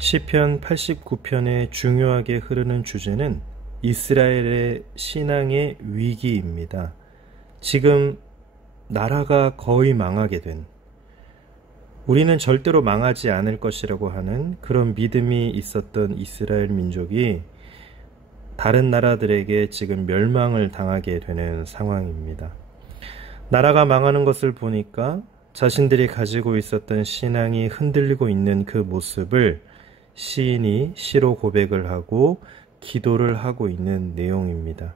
시편 89편에 중요하게 흐르는 주제는 이스라엘의 신앙의 위기입니다. 지금 나라가 거의 망하게 된, 우리는 절대로 망하지 않을 것이라고 하는 그런 믿음이 있었던 이스라엘 민족이 다른 나라들에게 지금 멸망을 당하게 되는 상황입니다. 나라가 망하는 것을 보니까 자신들이 가지고 있었던 신앙이 흔들리고 있는 그 모습을 시인이 시로 고백을 하고 기도를 하고 있는 내용입니다.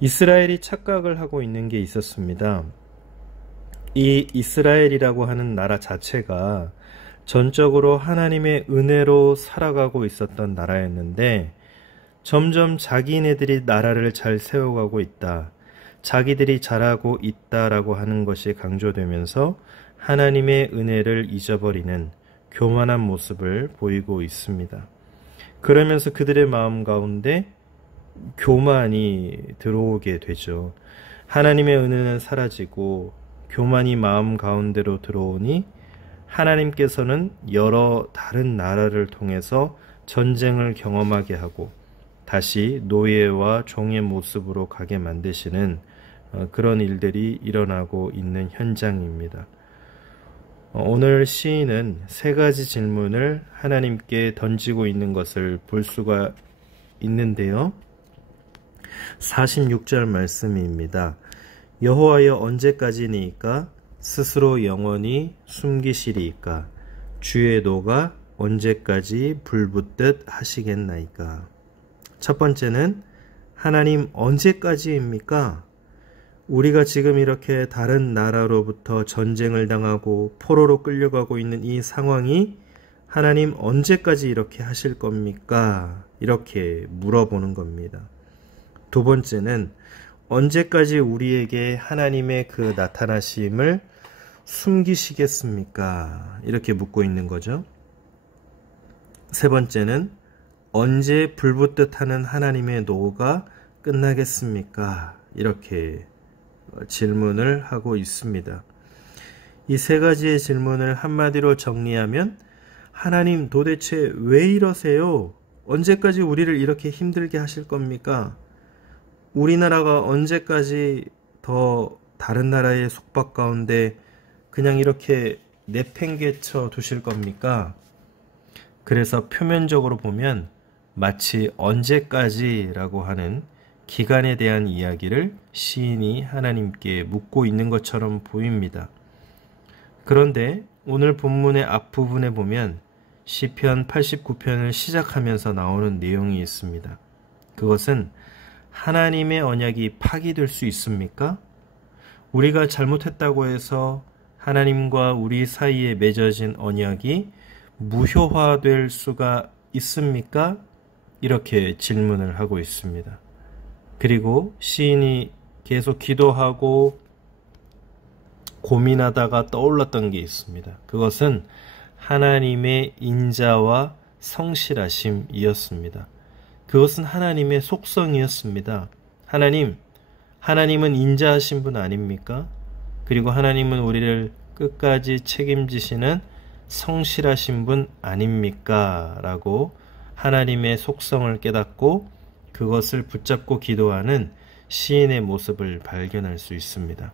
이스라엘이 착각을 하고 있는 게 있었습니다. 이 이스라엘이라고 하는 나라 자체가 전적으로 하나님의 은혜로 살아가고 있었던 나라였는데, 점점 자기네들이 나라를 잘 세워가고 있다, 자기들이 잘하고 있다라고 하는 것이 강조되면서 하나님의 은혜를 잊어버리는 교만한 모습을 보이고 있습니다. 그러면서 그들의 마음 가운데 교만이 들어오게 되죠. 하나님의 은혜는 사라지고 교만이 마음 가운데로 들어오니 하나님께서는 여러 다른 나라를 통해서 전쟁을 경험하게 하고 다시 노예와 종의 모습으로 가게 만드시는 그런 일들이 일어나고 있는 현장입니다. 오늘 시인은 세 가지 질문을 하나님께 던지고 있는 것을 볼 수가 있는데요. 46절 말씀입니다. 여호와여, 언제까지니이까? 스스로 영원히 숨기시리이까? 주의 노가 언제까지 불붙듯 하시겠나이까? 첫 번째는 하나님 언제까지입니까? 우리가 지금 이렇게 다른 나라로부터 전쟁을 당하고 포로로 끌려가고 있는 이 상황이 하나님 언제까지 이렇게 하실 겁니까? 이렇게 물어보는 겁니다. 두 번째는 언제까지 우리에게 하나님의 그 나타나심을 숨기시겠습니까? 이렇게 묻고 있는 거죠. 세 번째는 언제 불붙듯 하는 하나님의 노가 끝나겠습니까? 이렇게 질문을 하고 있습니다. 이 세 가지의 질문을 한마디로 정리하면, 하나님 도대체 왜 이러세요? 언제까지 우리를 이렇게 힘들게 하실 겁니까? 우리나라가 언제까지 더 다른 나라의 속박 가운데 그냥 이렇게 내팽개쳐 두실 겁니까? 그래서 표면적으로 보면 마치 언제까지라고 하는 기간에 대한 이야기를 시인이 하나님께 묻고 있는 것처럼 보입니다. 그런데 오늘 본문의 앞부분에 보면 시편 89편을 시작하면서 나오는 내용이 있습니다. 그것은 하나님의 언약이 파기될 수 있습니까? 우리가 잘못했다고 해서 하나님과 우리 사이에 맺어진 언약이 무효화될 수가 있습니까? 이렇게 질문을 하고 있습니다. 그리고 시인이 계속 기도하고 고민하다가 떠올랐던 게 있습니다. 그것은 하나님의 인자와 성실하심이었습니다. 그것은 하나님의 속성이었습니다. 하나님은 인자하신 분 아닙니까? 그리고 하나님은 우리를 끝까지 책임지시는 성실하신 분 아닙니까? 라고 하나님의 속성을 깨닫고 그것을 붙잡고 기도하는 시인의 모습을 발견할 수 있습니다.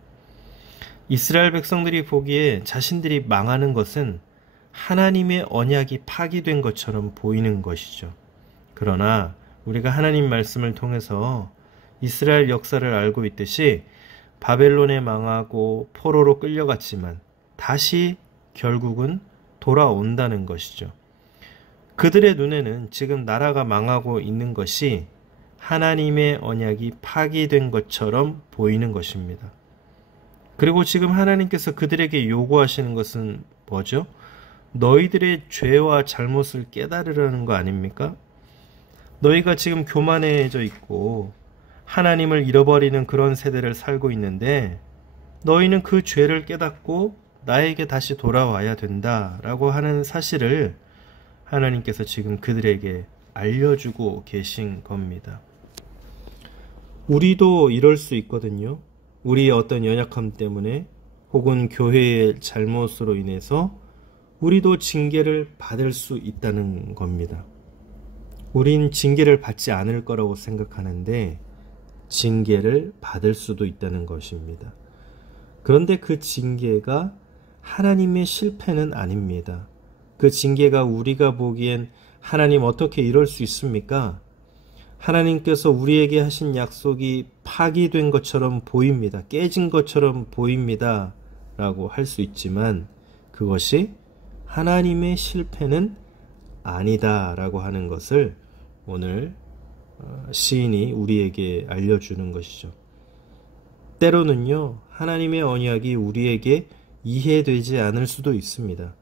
이스라엘 백성들이 보기에 자신들이 망하는 것은 하나님의 언약이 파기된 것처럼 보이는 것이죠. 그러나 우리가 하나님 말씀을 통해서 이스라엘 역사를 알고 있듯이 바벨론에 망하고 포로로 끌려갔지만 다시 결국은 돌아온다는 것이죠. 그들의 눈에는 지금 나라가 망하고 있는 것이 하나님의 언약이 파기된 것처럼 보이는 것입니다. 그리고 지금 하나님께서 그들에게 요구하시는 것은 뭐죠? 너희들의 죄와 잘못을 깨달으라는 거 아닙니까? 너희가 지금 교만해져 있고 하나님을 잃어버리는 그런 세대를 살고 있는데, 너희는 그 죄를 깨닫고 나에게 다시 돌아와야 된다라고 하는 사실을 하나님께서 지금 그들에게 알려주고 계신 겁니다. 우리도 이럴 수 있거든요. 우리의 어떤 연약함 때문에 혹은 교회의 잘못으로 인해서 우리도 징계를 받을 수 있다는 겁니다. 우린 징계를 받지 않을 거라고 생각하는데 징계를 받을 수도 있다는 것입니다. 그런데 그 징계가 하나님의 실패는 아닙니다. 그 징계가 우리가 보기엔 하나님 어떻게 이럴 수 있습니까? 하나님께서 우리에게 하신 약속이 파기된 것처럼 보입니다. 깨진 것처럼 보입니다. 라고 할 수 있지만 그것이 하나님의 실패는 아니다 라고 하는 것을 오늘 시인이 우리에게 알려주는 것이죠. 때로는요, 하나님의 언약이 우리에게 이해되지 않을 수도 있습니다.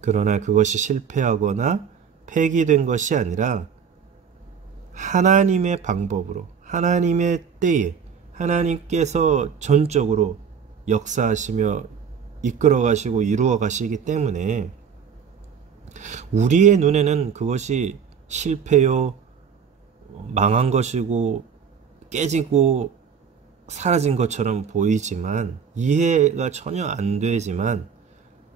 그러나 그것이 실패하거나 폐기된 것이 아니라 하나님의 방법으로, 하나님의 때에 하나님께서 전적으로 역사하시며 이끌어 가시고 이루어 가시기 때문에 우리의 눈에는 그것이 실패요, 망한 것이고 깨지고 사라진 것처럼 보이지만, 이해가 전혀 안 되지만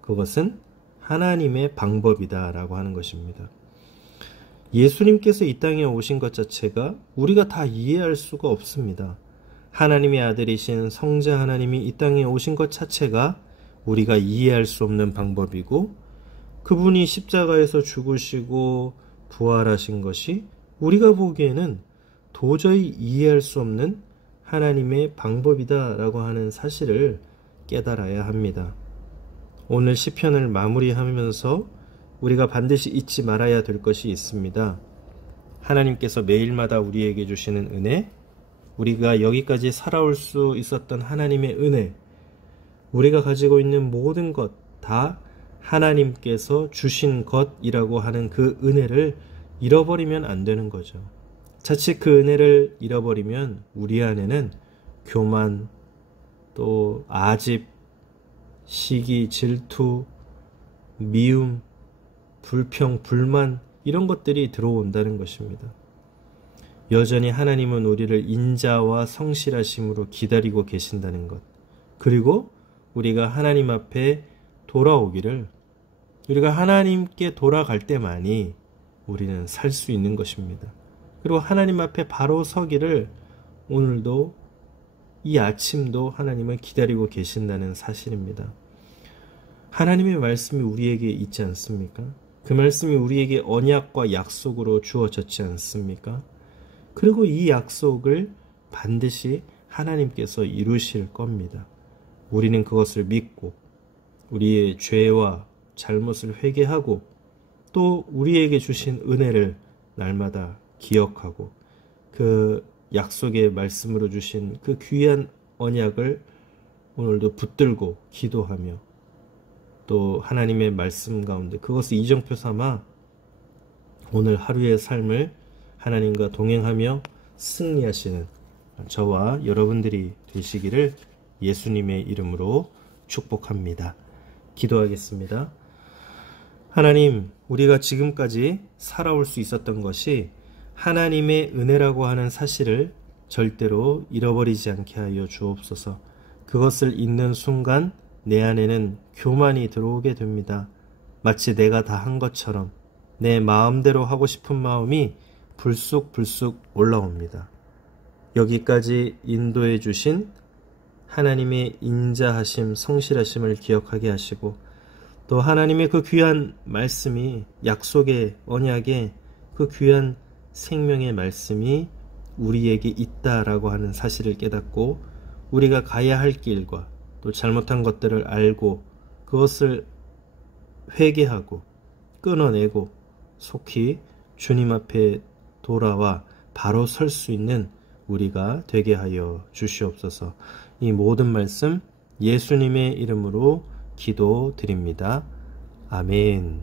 그것은 하나님의 방법이다라고 하는 것입니다. 예수님께서 이 땅에 오신 것 자체가 우리가 다 이해할 수가 없습니다. 하나님의 아들이신 성자 하나님이 이 땅에 오신 것 자체가 우리가 이해할 수 없는 방법이고, 그분이 십자가에서 죽으시고 부활하신 것이 우리가 보기에는 도저히 이해할 수 없는 하나님의 방법이다라고 하는 사실을 깨달아야 합니다. 오늘 시편을 마무리하면서 우리가 반드시 잊지 말아야 될 것이 있습니다. 하나님께서 매일마다 우리에게 주시는 은혜, 우리가 여기까지 살아올 수 있었던 하나님의 은혜, 우리가 가지고 있는 모든 것 다 하나님께서 주신 것이라고 하는 그 은혜를 잃어버리면 안 되는 거죠. 자칫 그 은혜를 잃어버리면 우리 안에는 교만, 또 아집, 시기, 질투, 미움, 불평, 불만, 이런 것들이 들어온다는 것입니다. 여전히 하나님은 우리를 인자와 성실하심으로 기다리고 계신다는 것, 그리고 우리가 하나님 앞에 돌아오기를, 우리가 하나님께 돌아갈 때만이 우리는 살 수 있는 것입니다. 그리고 하나님 앞에 바로 서기를 오늘도, 이 아침도 하나님을 기다리고 계신다는 사실입니다. 하나님의 말씀이 우리에게 있지 않습니까? 그 말씀이 우리에게 언약과 약속으로 주어졌지 않습니까? 그리고 이 약속을 반드시 하나님께서 이루실 겁니다. 우리는 그것을 믿고 우리의 죄와 잘못을 회개하고 또 우리에게 주신 은혜를 날마다 기억하고 그 약속의 말씀으로 주신 그 귀한 언약을 오늘도 붙들고 기도하며 또 하나님의 말씀 가운데 그것을 이정표 삼아 오늘 하루의 삶을 하나님과 동행하며 승리하시는 저와 여러분들이 되시기를 예수님의 이름으로 축복합니다. 기도하겠습니다. 하나님, 우리가 지금까지 살아올 수 있었던 것이 하나님의 은혜라고 하는 사실을 절대로 잃어버리지 않게 하여 주옵소서. 그것을 잊는 순간 내 안에는 교만이 들어오게 됩니다. 마치 내가 다 한 것처럼 내 마음대로 하고 싶은 마음이 불쑥불쑥 올라옵니다. 여기까지 인도해 주신 하나님의 인자하심, 성실하심을 기억하게 하시고 또 하나님의 그 귀한 말씀이, 약속의 언약의 그 귀한 생명의 말씀이 우리에게 있다라고 하는 사실을 깨닫고 우리가 가야 할 길과 또 잘못한 것들을 알고 그것을 회개하고 끊어내고 속히 주님 앞에 돌아와 바로 설 수 있는 우리가 되게 하여 주시옵소서. 이 모든 말씀 예수님의 이름으로 기도드립니다. 아멘.